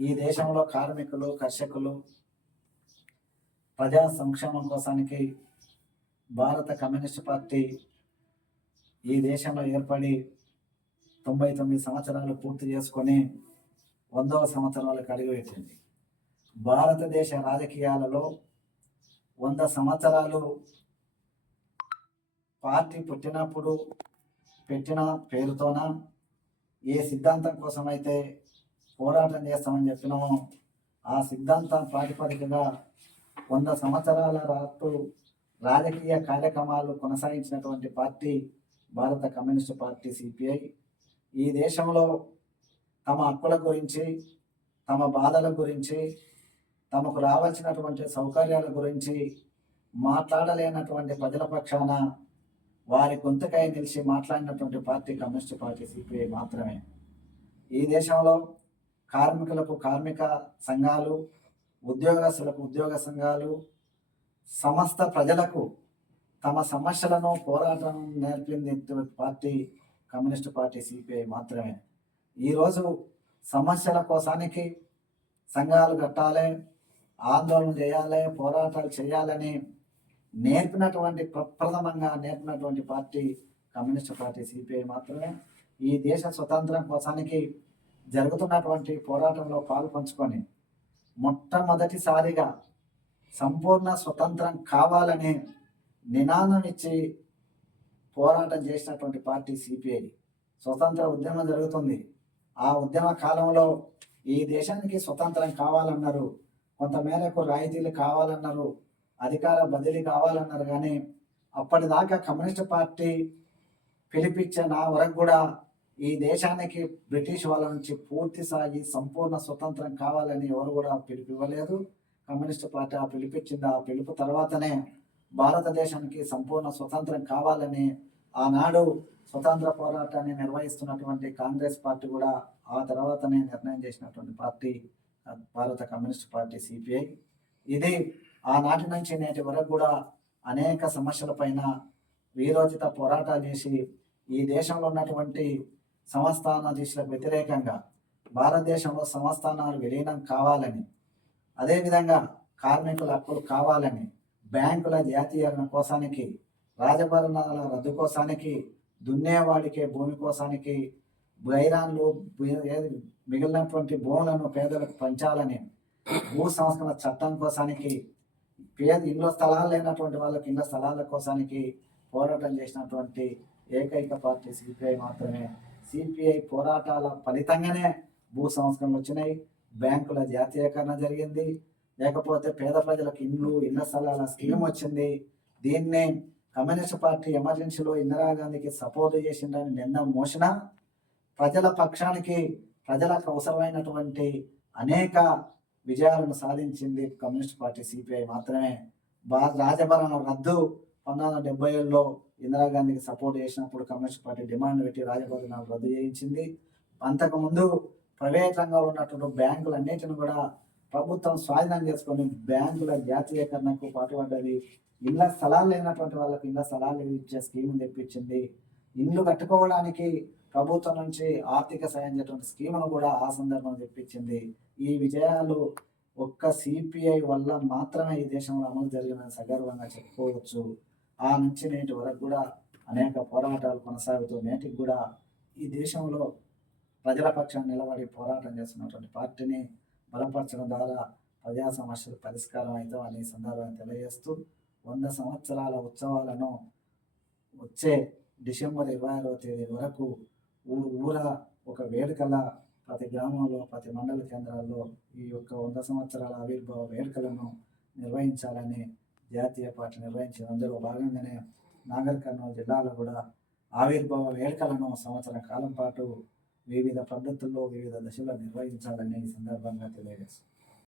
ఈ దేశంలో కార్మికులు, కర్షకులు ప్రజా సంక్షేమం కోసానికి భారత కమ్యూనిస్ట్ పార్టీ ఈ దేశంలో ఏర్పడి 99 సంవత్సరాలు పూర్తి చేసుకొని 100వ సంవత్సరాలకు అడుగుపెట్టింది. భారతదేశ రాజకీయాలలో 100 సంవత్సరాలు పార్టీ పుట్టినప్పుడు పెట్టిన పేరుతోన ఏ సిద్ధాంతం కోసమైతే పోరాటం చేస్తామని చెప్పినామో ఆ సిద్ధాంతం ప్రాతిపదికగా 100 సంవత్సరాల రాత్రు రాజకీయ కార్యక్రమాలు కొనసాగించినటువంటి పార్టీ భారత కమ్యూనిస్ట్ పార్టీ సిపిఐ. ఈ దేశంలో తమ హక్కుల గురించి, తమ బాధల గురించి, తమకు రావాల్సినటువంటి సౌకర్యాల గురించి మాట్లాడలేనటువంటి ప్రజల పక్షాన వారి గొంతుకై నిలిచి మాట్లాడినటువంటి పార్టీ కమ్యూనిస్ట్ పార్టీ సిపిఐ మాత్రమే. ఈ దేశంలో కార్మికులకు కార్మిక సంఘాలు, ఉద్యోగస్తులకు ఉద్యోగ సంఘాలు, సమస్త ప్రజలకు తమ సమస్యలను పోరాటం నేర్పింది పార్టీ కమ్యూనిస్ట్ పార్టీ సిపిఐ మాత్రమే. ఈరోజు సమస్యల కోసానికి సంఘాలు కట్టాలి, ఆందోళన చేయాలి, పోరాటాలు చేయాలని నేర్పినటువంటి ప్రప్రథమంగా నేర్పినటువంటి పార్టీ కమ్యూనిస్ట్ పార్టీ సిపిఐ మాత్రమే. ఈ దేశ స్వతంత్రం కోసానికి జరుగుతున్నటువంటి పోరాటంలో పాల్పంచుకొని మొట్టమొదటిసారిగా సంపూర్ణ స్వతంత్రం కావాలనే నినాదం ఇచ్చి పోరాటం చేసినటువంటి పార్టీ సిపిఐ. స్వతంత్ర ఉద్యమం జరుగుతుంది. ఆ ఉద్యమ కాలంలో ఈ దేశానికి స్వతంత్రం కావాలన్నారు, కొంతమేరకు రాయితీలు కావాలన్నారు, అధికార బదిలీ కావాలన్నారు. కానీ అప్పటిదాకా కమ్యూనిస్ట్ పార్టీ పిలిపించే నా వరకు కూడా ఈ దేశానికి బ్రిటిష్ వాళ్ళ నుంచి పూర్తి సాగి సంపూర్ణ స్వతంత్రం కావాలని ఎవరు కూడా పిలుపివ్వలేదు. కమ్యూనిస్ట్ పార్టీ ఆ పిలిపించింది. ఆ పిలుపు తర్వాతనే భారతదేశానికి సంపూర్ణ స్వతంత్రం కావాలని ఆనాడు స్వతంత్ర పోరాటాన్ని నిర్వహిస్తున్నటువంటి కాంగ్రెస్ పార్టీ కూడా ఆ తర్వాతనే నిర్ణయం చేసినటువంటి పార్టీ భారత కమ్యూనిస్ట్ పార్టీ సిపిఐ. ఇది ఆనాటి నుంచి నేటి వరకు కూడా అనేక సమస్యల పైన వీరోచిత పోరాటాలు చేసి ఈ దేశంలో ఉన్నటువంటి సంస్థానాధీశులకు వ్యతిరేకంగా భారతదేశంలో సంస్థానాలు విలీనం కావాలని, అదేవిధంగా కార్మికుల హక్కులు కావాలని, బ్యాంకుల జాతీయకరణ కోసానికి, రాజభరణాల రద్దు కోసానికి, దున్నేవాడికే భూమి కోసానికి, బైరాన్లు మిగిలినటువంటి భూములను పేదలకు పంచాలని, భూ సంస్కరణ చట్టం కోసానికి, ఇళ్ళ స్థలాలు లేనటువంటి వాళ్ళకి ఇళ్ళ స్థలాల కోసానికి పోరాటం చేసినటువంటి ఏకైక పార్టీ సిపిఐ మాత్రమే. సిపిఐ పోరాటాల ఫలితంగానే భూ సంస్కరణలు వచ్చినాయి, బ్యాంకుల జాతీయకరణ జరిగింది, లేకపోతే పేద ప్రజలకు ఇళ్ళ స్థలాల స్కీమ్ వచ్చింది. దీన్నే కమ్యూనిస్ట్ పార్టీ ఎమర్జెన్సీలో ఇందిరాగాంధీకి సపోర్ట్ చేసిందని నిన్న మోసిన ప్రజల పక్షానికి ప్రజలకు అవసరమైనటువంటి అనేక విజయాలను సాధించింది కమ్యూనిస్ట్ పార్టీ సిపిఐ మాత్రమే. రాజభరణ రద్దు 1970లో ఇందిరాగాంధీకి సపోర్ట్ చేసినప్పుడు కమ్యూనిస్ట్ పార్టీ డిమాండ్ పెట్టి రాజభరణాలు రద్దు చేయించింది. అంతకుముందు ప్రైవేట్ రంగంలో ఉన్నటువంటి బ్యాంకులన్నిటిని కూడా ప్రభుత్వం స్వాధీనం చేసుకొని బ్యాంకుల జాతీయకరణకు పాటుపడ్డది. ఇళ్ళ స్థలాలు లేనటువంటి వాళ్ళకి ఇళ్ళ స్థలాలు ఇచ్చే స్కీమ్ తెప్పించింది. ఇల్లు కట్టుకోవడానికి ప్రభుత్వం నుంచి ఆర్థిక సాయం చేసేటువంటి స్కీమును కూడా ఆ సందర్భంలో తెప్పించింది. ఈ విజయాలు ఒక్క సిపిఐ వల్ల మాత్రమే ఈ దేశంలో అమలు జరిగిన సగర్వంగా చెప్పుకోవచ్చు. ఆ నుంచి నేటి వరకు కూడా అనేక పోరాటాలు కొనసాగుతూ నేటికి కూడా ఈ దేశంలో ప్రజల పక్షాన్ని నిలబడి పోరాటం చేస్తున్నటువంటి పార్టీని బలపరచడం ద్వారా ప్రజా సమస్యలు పరిష్కారం అవుతామని సందర్భంగా తెలియజేస్తూ 100 సంవత్సరాల ఉత్సవాలను వచ్చే డిసెంబర్ 26వ తేదీ వరకు ఊర ఒక వేడుకల ప్రతి గ్రామంలో, ప్రతి మండల కేంద్రాల్లో ఈ యొక్క 100 సంవత్సరాల ఆవిర్భావ వేడుకలను నిర్వహించాలని జాతీయ పార్టీ నిర్వహించిన అందులో భాగంగానే నాగర్ కర్నూలు జిల్లాలో కూడా ఆవిర్భావ వేడుకలను సంవత్సర కాలం పాటు వివిధ పద్ధతుల్లో వివిధ దశల్లో నిర్వహించాలని ఈ సందర్భంగా తెలియజేస్తుంది.